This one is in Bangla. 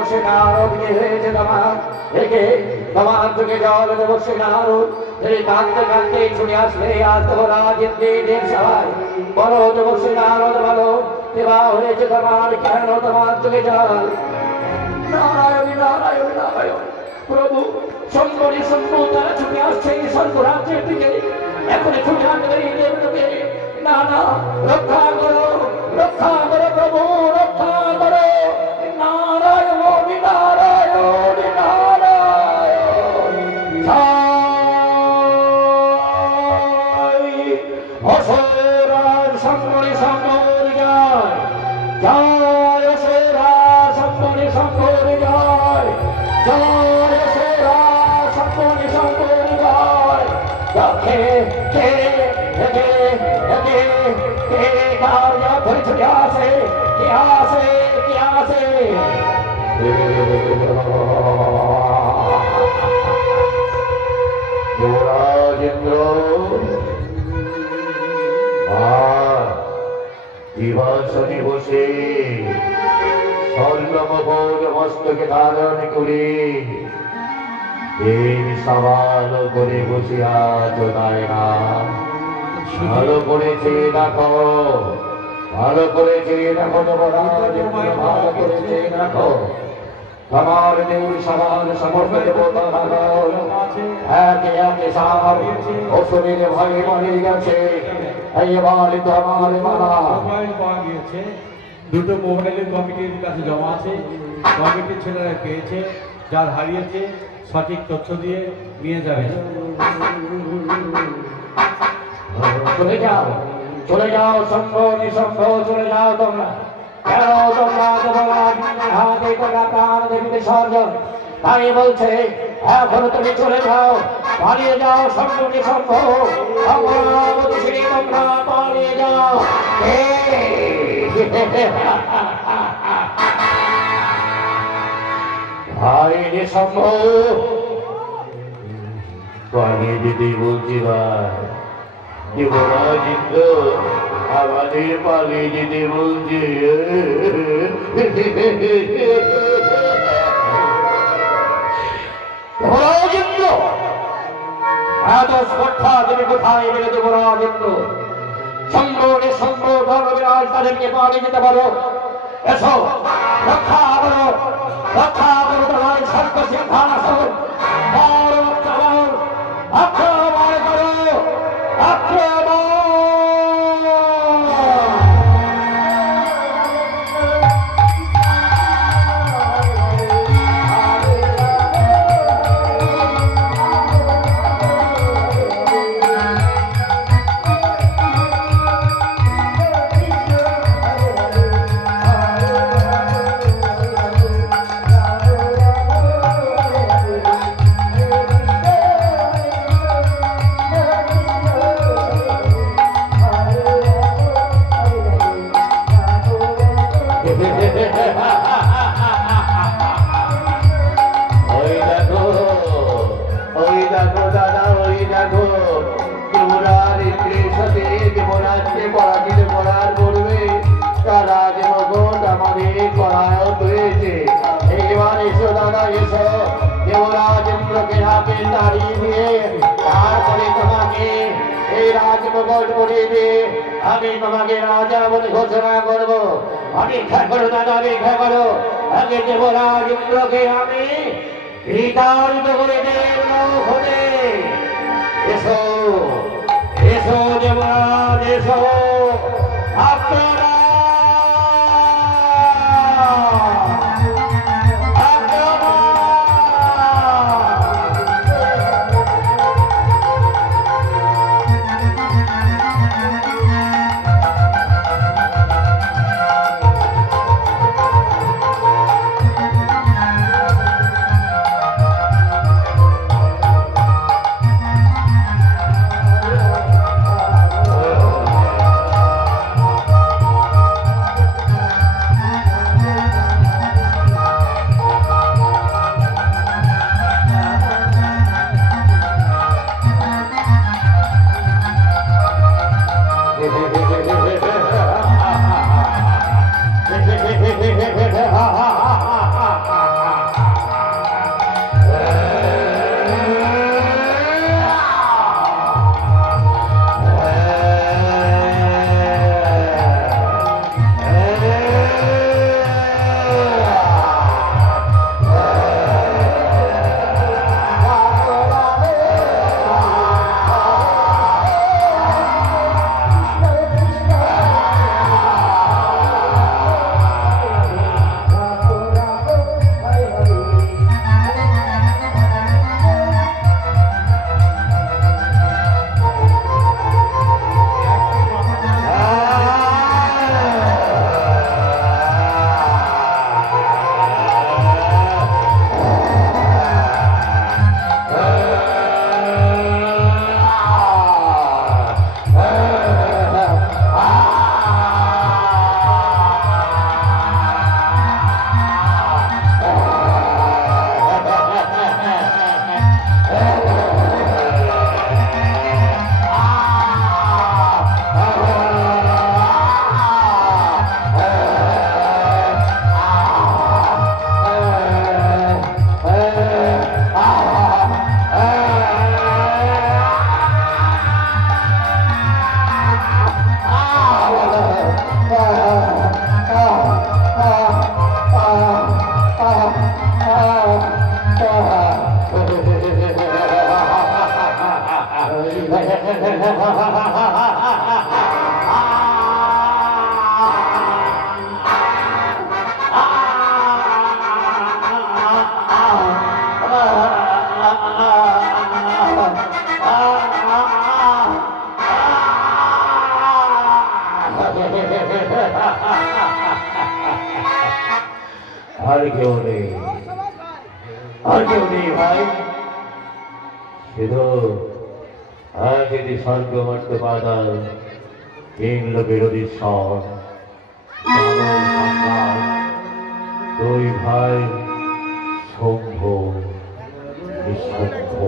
দেবর্ষি নারদ হয়েছে তোমার একে তোমার চোখে জল দেবর্ষি নারদ সেই কাঁদতে কাঁদতে ছুটে আসলে আজ দেবরাজ ইন্দ্রের সভায় বলো দেবর্ষি নারদ বলো দেবা হয়েছে তোমার কেন তোমার চোখে জল নারায়ণ নারায়ণ নারায়ণ প্রভু শঙ্করী শঙ্কু তারা ছুটে আসছে স্বর্গরাজ্যের দিকে এখন ছুটে আসবে দেবদেবে না না রক্ষা করো প্রভু রক্ষা করো নারায়ণ নারায়ণ নারায়ণ অসুরার শঙ্করী শঙ্কর জয় জয় অসুরার শঙ্করী শঙ্কর জয় জয় অসুরার শঙ্করী শঙ্কর জয় ছুটে আসে কে আসে কে আসে যুবরাজেন্দ্র দিবাসনে বসে স্বর্ণমকর মস্তকে ধারণ করে এই সওয়াল করে বসে আছো তাই না ভালো করেছে দেখো ভালো করেছে দেখো ভালো করেছে দেখো আমার দেউর সবার সমর্থ দেবতা একে একে সার অসুরের ভয়ে মরে গেছে এইবার তো আমার মারা মোবাইল পাওয়া গিয়েছে দুটো মোবাইলের কমিটির কাছে জমা আছে কমিটির ছেলেরা পেয়েছে যার হারিয়েছে সঠিক তথ্য দিয়ে নিয়ে যাবে চলে যাও সঙ্গ নিঃসঙ্গ চলে যাও তোমরা কেন তোমরা হাতে তোমরা প্রাণ দেবী বিসর্জন তাই বলছে এখন তুমি চলে যাও পালিয়ে যাও সঙ্গ নিঃসঙ্গ অমরাবতী তোমরা পালিয়ে যাও ভাই নিঃসঙ্গ পালিয়ে যেতে বলছি ভাই যুবরাজ ইন্দ্র আমাদের পালিয়ে যেতে বলছে যুবরাজ ইন্দ্র এত স্পর্ধা তুমি কোথায় গেলে যুবরাজ ইন্দ্র সম্রাটের সঙ্গ ধর্মবিরাজ তাদেরকে পালিয়ে যেতে পারো এসো রক্ষা করো তোমার সর্ব সিংহাসন আক্রমণ করো আক্রমণ আমি তোমাকে রাজা বলে ঘোষণা করবো আমি দেখা করো আগে যুবরাজ ইন্দ্রকে আমি বিতাড়িত করে দেব হতে এসো এসো যুবরাজ এসো আপনারা কেউ নেই ভাই, শুধু আগে স্বর্গ মর্ত পাতাল ইন্দ্র বিরোধী সব দুই ভাই শম্ভ নিঃসম্ভ।